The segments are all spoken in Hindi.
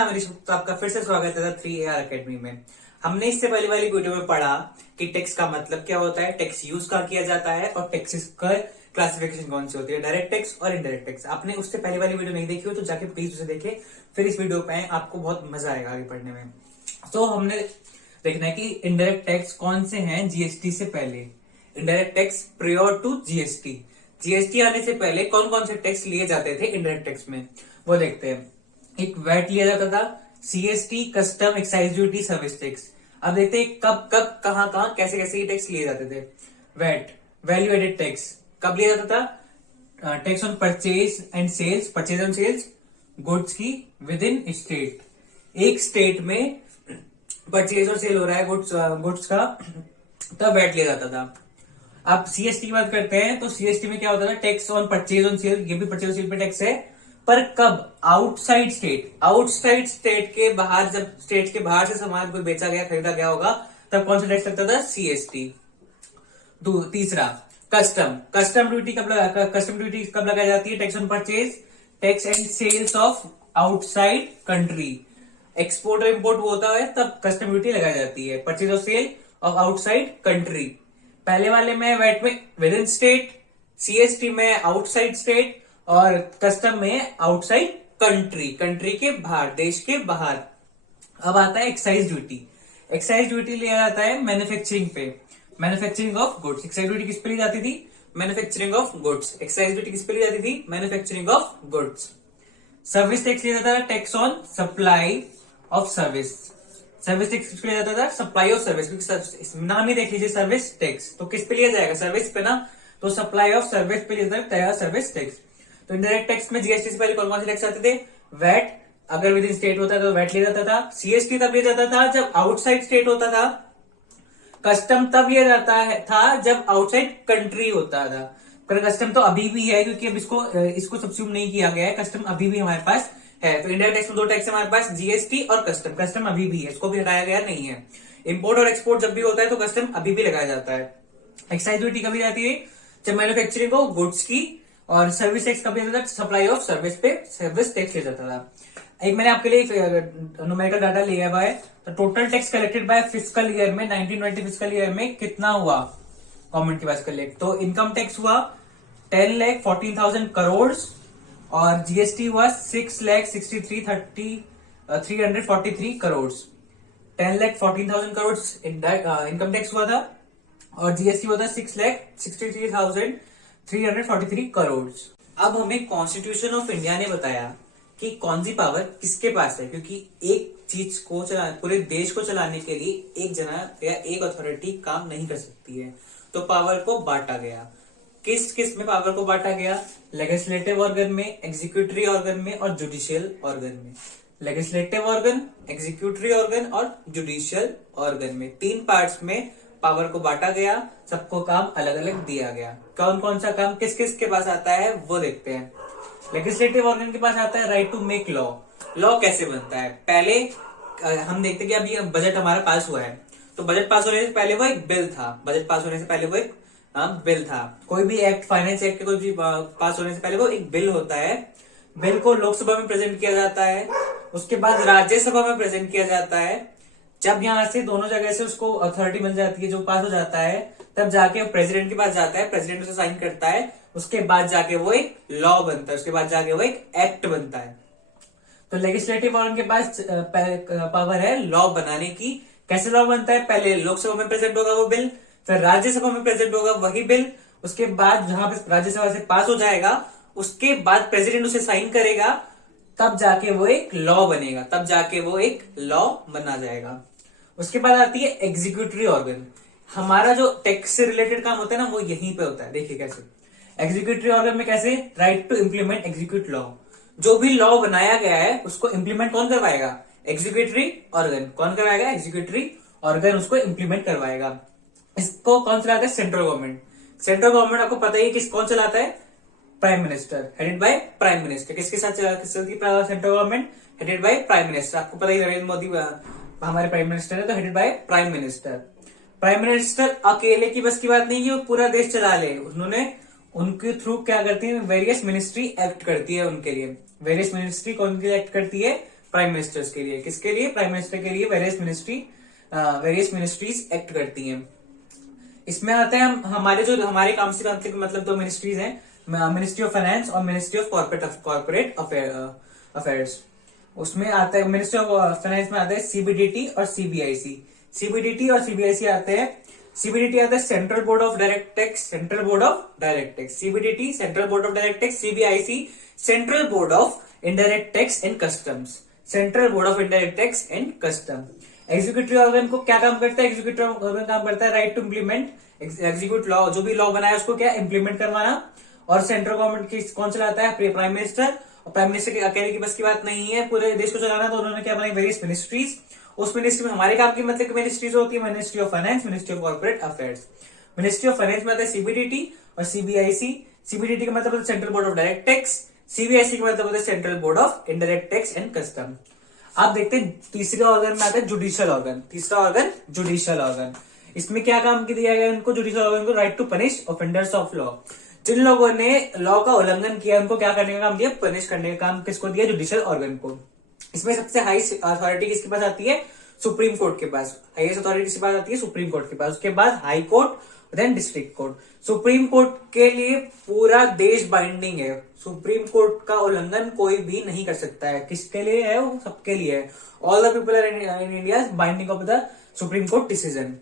नाम है ऋषभ, तो आपका फिर से स्वागत है 3AR अकेडमी में। हमने इससे पहले वाली वीडियो में पढ़ा कि टेक्स्ट का मतलब क्या होता है, टेक्स्ट यूज कहाँ किया जाता है और टेक्स्ट का क्लासिफिकेशन कौन सी होती है, डायरेक्ट टेक्स्ट और इनडायरेक्ट टेक्स्ट। आपने उससे पहले वाली वीडियो नहीं देखी हो तो जाके प्लीज उसे देखे, फिर इस वीडियो पे आए, आपको बहुत मजा आएगा आगे पढ़ने में। तो हमने देखना है कि इनडायरेक्ट टैक्स कौन से हैं जीएसटी से पहले, indirect tax prior to GST. GST आने से पहले कौन कौन से टैक्स लिए जाते थे इनडायरेक्ट टैक्स में, वो देखते हैं। एक वैट लिया जाता था, CST, custom, excise duty, service tax. अब देखते हैं कब कब कहां कहां कैसे कैसे ये टैक्स लिए जाते थे। वैट, वैल्यू एडेड टैक्स, कब लिया जाता था? Tax on purchase and sales, purchase and sales goods की विद इन स्टेट। एक स्टेट में परचेज और सेल हो रहा है गुड्स का, तब वैट लिया जाता था। अब सीएसटी की बात करते हैं तो सीएसटी में क्या होता था? Tax on purchase on sale, ये भी परचेज और सेल पे टैक्स है, पर कब? आउटसाइड स्टेट के बाहर, जब स्टेट के बाहर से सामान कोई बेचा गया, खरीदा गया होगा, तब कौन सा टैक्स लगता था? सीएसटी। तीसरा कस्टम ड्यूटी कब लगाई जाती है? Tax on purchase, tax and sales of outside country. Export और इम्पोर्ट वो होता है तब कस्टम ड्यूटी लगाई जाती है, परचेज और सेल ऑफ आउटसाइड कंट्री। पहले वाले में वैट में विद इन स्टेट, सीएसटी में आउटसाइड स्टेट और कस्टम में आउटसाइड कंट्री, कंट्री के बाहर, देश के बाहर। अब आता है एक्साइज ड्यूटी। एक्साइज ड्यूटी लिया जाता है मैन्युफैक्चरिंग पे, manufacturing of goods. Excise duty किस पे ली जाती थी? Manufacturing of goods. Excise duty किस पे ली जाती थी? Manufacturing of goods. Service tax लिया जाता था, tax on supply of service. Service tax किस पे लिया जाता था? सप्लाई ऑफ सर्विस, क्योंकि नाम ही देख लीजिए सर्विस टैक्स, तो किस पे लिया जाएगा? सर्विस पे ना, तो सप्लाई ऑफ सर्विस पे लिया जाता है सर्विस टैक्स। तो इनडायरेक्ट टैक्स में जीएसटी से पहले कौन कौन से टैक्स आते थे? वैट, अगर विद इन स्टेट होता है तो वैट लिया जाता था। सीएसटी तब लिया जाता था जब आउटसाइड स्टेट होता था। कस्टम तब लिया जाता था जब आउटसाइड कंट्री होता था। पर कस्टम तो अभी भी है, क्योंकि अब इसको सब्स्यूम नहीं किया गया है, कस्टम अभी भी हमारे पास है। तो इंडिया टैक्स में दो टैक्स है हमारे पास, जीएसटी और कस्टम। कस्टम अभी भी है, इसको भी हटाया गया नहीं है। इंपोर्ट और एक्सपोर्ट जब भी होता है तो कस्टम अभी भी लगाया जाता है। एक्साइज ड्यूटी कभी जाती है? जब मैन्युफैक्चरिंग हो गुड्स की। और सर्विस टैक्स कभी जाता था? सप्लाई ऑफ सर्विस पे सर्विस टैक्स लिया जाता था। एक मैंने आपके लिए न्यूमेरिकल डाटा लिया हुआ है, तो total tax collected by fiscal year में 1920 फिस्कल ईयर में कितना हुआ? गवर्नमेंट के पास कलेक्ट, तो इनकम टैक्स हुआ 10,14,000 करोड़ और जीएसटी हुआ 6,63,343 करोड़। 10,14,000 करोड़ इनकम टैक्स हुआ था और जीएसटी हुआ था 6,63,343 करोड़। अब हमें कॉन्स्टिट्यूशन ऑफ इंडिया ने बताया कि कौन सी पावर किसके पास है, क्योंकि एक चीज को पूरे देश को चलाने के लिए एक जना या एक अथॉरिटी काम नहीं कर सकती है, तो पावर को बांटा गया। किस किस में पावर को बांटा गया? लेजिस्लेटिव ऑर्गन में, एग्जीक्यूटिव ऑर्गन में और जुडिशियल ऑर्गन में। लेजिस्लेटिव ऑर्गन, एग्जीक्यूटिव ऑर्गन और जुडिशियल ऑर्गन में, तीन पार्ट्स में पावर को बांटा गया, सबको काम अलग अलग दिया गया। कौन कौन सा काम किस किस के पास आता है वो देखते हैं। लेजिस्लेटिव ऑर्गन के पास आता है right to make law. Law कैसे बनता है? पहले हम देखते हैं कि अभी बजट हमारा पास हुआ है, तो बजट पास होने से पहले वो एक बिल था। बजट पास होने से पहले वो एक बिल था। कोई भी एक्ट, फाइनेंस एक्ट कोई भी पास होने से पहले वो एक बिल होता है। बिल को लोकसभा में प्रेजेंट किया जाता है, उसके बाद राज्यसभा में प्रेजेंट किया जाता है। जब यहाँ से दोनों जगह से उसको अथॉरिटी मिल जाती है, जो पास हो जाता है, तब जाके प्रेसिडेंट के पास जाता है, प्रेसिडेंट उसे साइन करता है, उसके बाद जाके वो एक लॉ बनता है, उसके बाद जाके वो एक एक्ट बनता है। तो लेजिस्लेटिव ऑर्गन के पास पावर है लॉ बनाने की। कैसे लॉ बनता है? पहले लोकसभा में प्रेजेंट होगा वो बिल, फिर राज्यसभा में प्रेजेंट होगा वही बिल, उसके बाद जहां पे राज्यसभा से पास हो जाएगा, उसके बाद प्रेसिडेंट उसे साइन करेगा, तब जाके वो एक लॉ बनेगा, तब जाके वो एक लॉ बना जाएगा। उसके बाद आती है एग्जीक्यूटिव ऑर्गन। हमारा जो टैक्स से रिलेटेड काम होता है ना, वो यहीं पे होता है। देखिए कैसे एग्जीक्यूटिव ऑर्गन में कैसे? Right to implement execute law. जो भी लॉ बनाया गया है उसको इम्प्लीमेंट कौन करवाएगा? Executive organ. कौन करवाएगा? एग्जीक्यूटिव ऑर्गन उसको इम्प्लीमेंट करवाएगा। इसको कौन चलाता है? Central government. सेंट्रल गवर्नमेंट आपको पता ही है कौन चलाता है? Prime minister, headed by prime minister. किसके साथ चलती है central government? Headed by prime minister. आपको पता ही नरेंद्र मोदी हमारे प्राइम मिनिस्टर है, तो headed by prime minister. Prime minister अकेले की बस की बात नहीं कि वो पूरा देश चला ले, उन्होंने उनके थ्रू क्या करती है? वेरियस मिनिस्ट्री एक्ट करती है उनके लिए। वेरियस मिनिस्ट्री कौन सी एक्ट करती है? प्राइम मिनिस्टर्स के लिए। किसके लिए? प्राइम मिनिस्टर के लिए वेरियस मिनिस्ट्रीज एक्ट करती हैं। इसमें आते हैं हमारे काम से मतलब दो मिनिस्ट्रीज हैं, मिनिस्ट्री ऑफ फाइनेंस और मिनिस्ट्री ऑफ कॉर्पोरेट अफेयर्स। उसमें आता है मिनिस्ट्री ऑफ फाइनेंस में आता है सीबीडीटी और सीबीआईसी। सीबीडीटी और सीबीआईसी आते हैं। सीबीडीटी आता है central board of direct tax, CBDT central board of direct tax, CBIC central board of indirect tax and customs, executive organ को क्या काम करता है? एग्जीक्यूटिव ऑर्गन काम करता है right to implement execute law, जो भी लॉ बनाया उसको क्या इम्प्लीमेंट करवाना। और सेंट्रल गवर्नमेंट की कौन चलाता है? Prime minister. और प्राइम मिनिस्टर के अकेले की बस की बात नहीं है, पूरे देश को चलाना, तो उन्होंने क्या बनाई? Various ministries. उस मिनिस्ट्री में हमारे काम की मतलब मिनिस्ट्रीज होती है, ministry of finance, ministry of corporate affairs. Ministry of finance में आता है सीबीडीटी और सीबीआईसी। सीबीडीटी का मतलब central board of direct tax, CBIC का मतलब होता है central board of indirect tax and custom. आप देखते हैं तीसरे ऑर्गन में आता है जुडिशियल ऑर्गन। तीसरा ऑर्गन जुडिशियल ऑर्गन। इसमें क्या काम दिया गया उनको? जुडिशियल ऑर्गन को right to punish offenders of law. जिन लोगों ने लॉ का उल्लंघन किया उनको क्या करने का काम दिया? पनिश करने का काम किसको दिया? जुडिशियल ऑर्गन को। इसमें सबसे हाई अथॉरिटी किसके पास आती है? सुप्रीम कोर्ट के पास। हाईएस्ट अथॉरिटी किसके पास आती है? सुप्रीम कोर्ट के पास। उसके बाद high court, then district court. Supreme court के लिए पूरा देश बाइंडिंग है। सुप्रीम कोर्ट का उल्लंघन कोई भी नहीं कर सकता है। किसके लिए है? वो सबके लिए है। All the people are in India binding of the supreme court decision.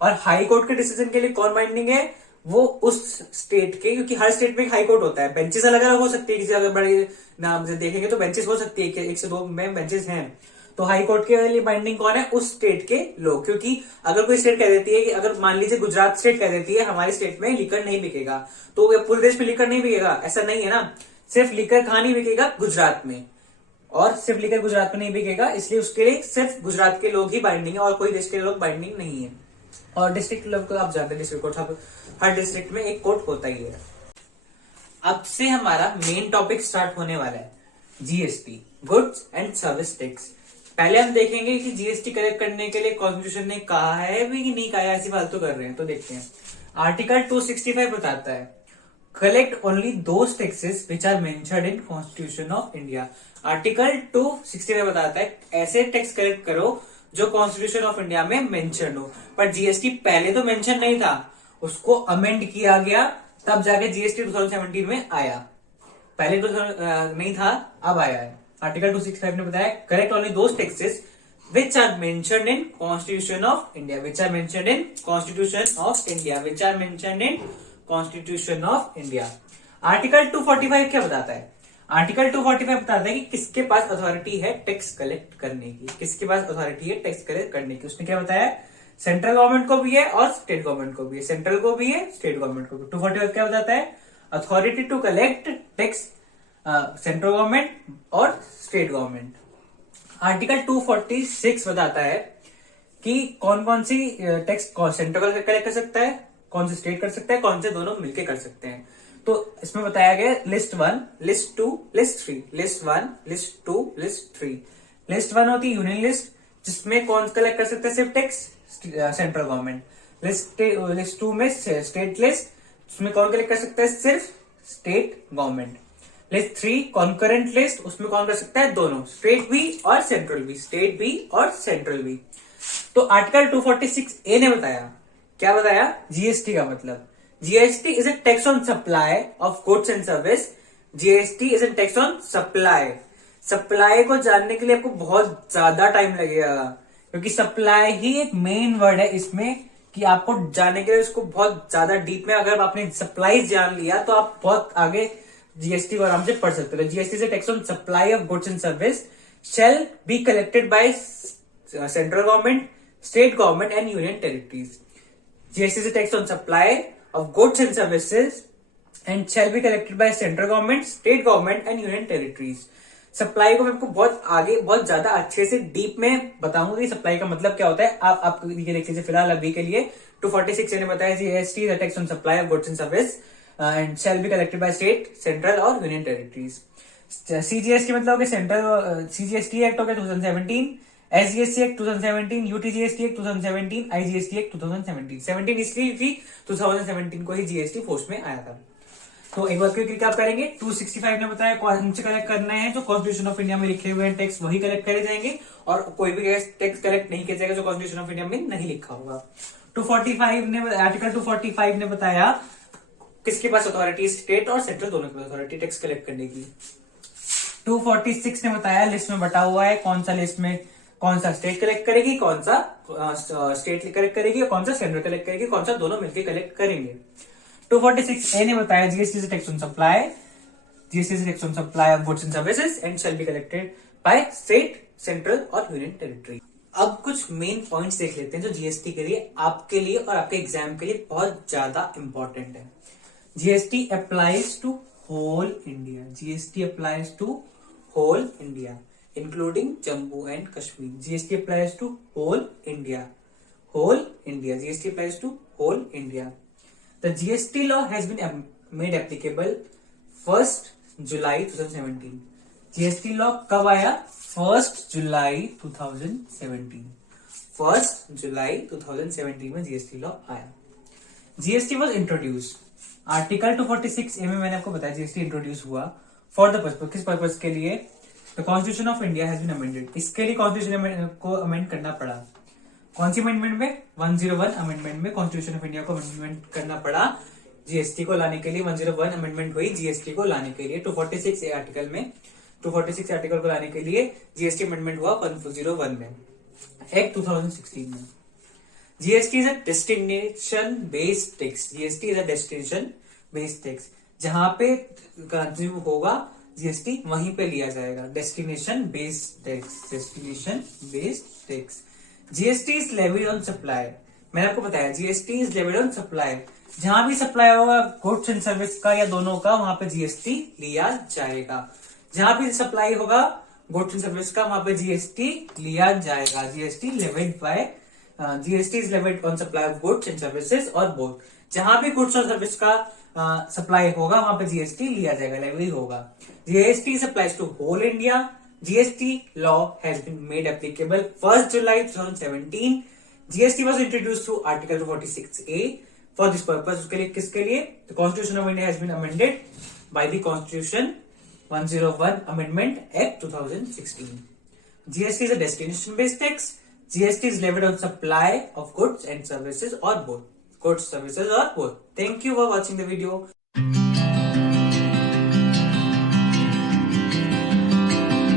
और हाई कोर्ट के डिसीजन के लिए कौन बाइंडिंग है? वो उस स्टेट के, क्योंकि हर स्टेट में एक हाई कोर्ट होता है। बेंचेस अलग अलग हो सकती है, किसी अगर बड़े नाम से देखेंगे तो बेंचेस हो सकती है कि 1 से 2 में बेंचेस हैं। तो हाई कोर्ट के लिए बाइंडिंग कौन है? उस स्टेट के लोग। क्योंकि अगर कोई स्टेट कह देती है कि अगर मान लीजिए गुजरात स्टेट कह देती है हमारे स्टेट में लिकर नहीं बिकेगा, तो पूरे देश में लिकर नहीं बिकेगा, ऐसा नहीं है ना। सिर्फ लिकर कहां नहीं बिकेगा? गुजरात में। और सिर्फ लिकर गुजरात में नहीं बिकेगा, इसलिए उसके लिए सिर्फ गुजरात के लोग ही बाइंडिंग है और कोई देश के लोग बाइंडिंग नहीं है। और डिस्ट्रिक्ट लेवल को आप जानते हैं, डिस्ट्रिक्ट कोर्ट हर डिस्ट्रिक्ट में एक कोर्ट होता ही है। अब से हमारा मेन टॉपिक स्टार्ट होने वाला है, GST, goods and service tax. पहले हम देखेंगे कि जीएसटी कलेक्ट करने के लिए कॉन्स्टिट्यूशन ने कहा है भी कि नहीं कहा है, ऐसी फालतू कर रहे हैं। तो देखते हैं, आर्टिकल 265 बताता है collect only those taxes which are mentioned in constitution of India. Article 265 बताता है ऐसे टैक्स कलेक्ट करो जो कॉन्स्टिट्यूशन ऑफ इंडिया में मेंशन हो। पर जीएसटी पहले तो मेंशन नहीं था, उसको अमेंड किया गया, तब जाके जीएसटी 2017 में आया। पहले तो नहीं था, अब आया है। आर्टिकल 265 ने बताया correct only those taxes which are mentioned in constitution of India, which are mentioned in constitution of India, which are mentioned in constitution of India. Article 245 क्या बताता है? आर्टिकल 245 बताता है कि किसके पास अथॉरिटी है टैक्स कलेक्ट करने की, किसके पास अथॉरिटी है टैक्स कलेक्ट करने की। उसने क्या बताया? सेंट्रल गवर्नमेंट को भी है और स्टेट गवर्नमेंट को भी है, सेंट्रल को भी है, स्टेट गवर्नमेंट को भी। 245 क्या बताता है? Authority to collect tax central government और स्टेट गवर्नमेंट। आर्टिकल 246 बताता है कि कौन कौन सी टैक्स सेंट्रल कलेक्ट कर सकता है, कौन से स्टेट कर सकता है, कौन से दोनों मिलकर कर सकते हैं। तो इसमें बताया गया list 1, list 2, list 3, list 1, list 2, list 3। List 1 होती है यूनियन लिस्ट, जिसमें कौन कलेक्ट कर सकता है? सिर्फ टैक्स सेंट्रल गवर्नमेंट। लिस्ट 2 में स्टेट लिस्ट, उसमें कौन कलेक्ट कर सकता है? सिर्फ state government. List 3 concurrent list, उसमें कौन कर सकता है? दोनों, स्टेट भी और सेंट्रल भी, स्टेट भी और सेंट्रल भी। तो आर्टिकल 246A ने बताया, क्या बताया? जीएसटी का मतलब, GST is a tax on supply of goods and service. GST is a tax on supply. Supply को जानने के लिए आपको बहुत ज्यादा टाइम लगेगा, क्योंकि सप्लाई ही एक मेन वर्ड है इसमें, कि आपको जानने के लिए उसको बहुत ज्यादा डीप में, अगर आपने सप्लाई जान लिया तो आप बहुत आगे जीएसटी को आराम से पढ़ सकते हो। जीएसटी से tax on supply of goods and service shall be collected by central government, state government and union territories. GST से tax on supply of goods and services and shall be collected by central government, state government and union territories. Supply को मैं आपको बहुत आगे बहुत ज्यादा अच्छे से डीप में बताऊंगा कि सप्लाई का मतलब क्या होता है। आप ये देख लीजिए फिलहाल अभी के लिए 246 ने बताया GST is a tax on supply of goods and service and shall be collected by state, central और यूनियन टेरिटरीज। सीजीएसटी मतलब हो गया सेंट्रल, सीजीएसटी एक्ट हो गया 2017, SGST act 2017, UTGST act 2017, IGST act 2017। 17 इसलिए क्योंकि 2017 को ही जीएसटी फोर्स में आया था। तो एक बार क्विक रिकैप करेंगे। 265 ने बताया कौन से कलेक्ट करने हैं, जो कॉन्स्टिट्यूशन ऑफ इंडिया में लिखे हुए हैं टैक्स वही कलेक्ट करे जाएंगे, और कोई भी टैक्स कलेक्ट नहीं किया जाएगा जो कॉन्स्टिट्यूशन ऑफ इंडिया में नहीं लिखा होगा। 245 ने आर्टिकल 245 ने बताया किसके पास अथॉरिटी, स्टेट और सेंट्रल दोनों के पास अथॉरिटी टैक्स कलेक्ट करने की। 246 ने बताया लिस्ट में बटा हुआ है, कौन सा लिस्ट में कौन सा स्टेट कलेक्ट करेगी, कौन सा स्टेट कलेक्ट करेगी, कौन सा सेंट्रल कलेक्ट करेगी, कौन सा दोनों मिलकर कलेक्ट करेंगे। 246A ने बताया जीएसटी से टैक्स ऑन सप्लाई, जीएसटी से tax on supply of goods and services and shall be collected by state, central और यूनियन टेरिटरी। अब कुछ मेन पॉइंट्स देख लेते हैं जो जीएसटी के लिए, आपके लिए और आपके एग्जाम के लिए बहुत ज्यादा इंपॉर्टेंट है। GST applies to whole India, GST applies to whole India including Jammu and Kashmir. GST applies to whole India, whole India, GST applies to whole India. The GST law has been made applicable 1st July 2017. GST law कब आया? 1st July 2017. 1st July 2017 में GST law आया। GST was introduced. Article 246A में मैंने आपको बताया GST इंट्रोड्यूस हुआ फॉर द पर्पज, किस पर्पज के लिए? The constitution of India has been amended, इसके लिए कॉन्स्टिट्यूशन को अमेंड करना पड़ा। कौन सी अमेंडमेंट में? 101 अमेंडमेंट में कॉन्स्टिट्यूशन ऑफ इंडिया को अमेंडमेंट करना पड़ा जीएसटी को लाने के लिए। 101 अमेंडमेंट हुई जीएसटी को लाने के लिए। 246 आर्टिकल में, 246 आर्टिकल को लाने के लिए जीएसटी अमेंडमेंट हुआ 101 में, एक्ट 2016 में। GST is a destination based tax, GST is a destination based tax, जहां पे कंज्यूम होगा जीएसटी वहीं पे लिया जाएगा। Destination based tax, destination based tax. GST is levied on supply, मैंने आपको बताया GST is levied on supply, जहां भी सप्लाई होगा गुड्स एंड सर्विस का या दोनों का, वहां पे जीएसटी लिया जाएगा। जहां भी सप्लाई होगा गुड्स एंड सर्विस का, वहां पे जीएसटी लिया जाएगा। GST levied by, GST is levied on supply of goods and services और बोथ, जहां भी गुड्स और सर्विस का सप्लाई होगा वहां पे जीएसटी लिया जाएगा, लेविड होगा। GST applies to whole India. GST law has been made applicable 1st July 2017. GST was introduced through Article 246A for this purpose. उसके लिए किसके लिए? The Constitution of India has been amended by the Constitution 101 Amendment Act 2016. GST is a destination-based tax. GST is levied on supply of goods and services or both. Goods, services or both. Thank you for watching the video.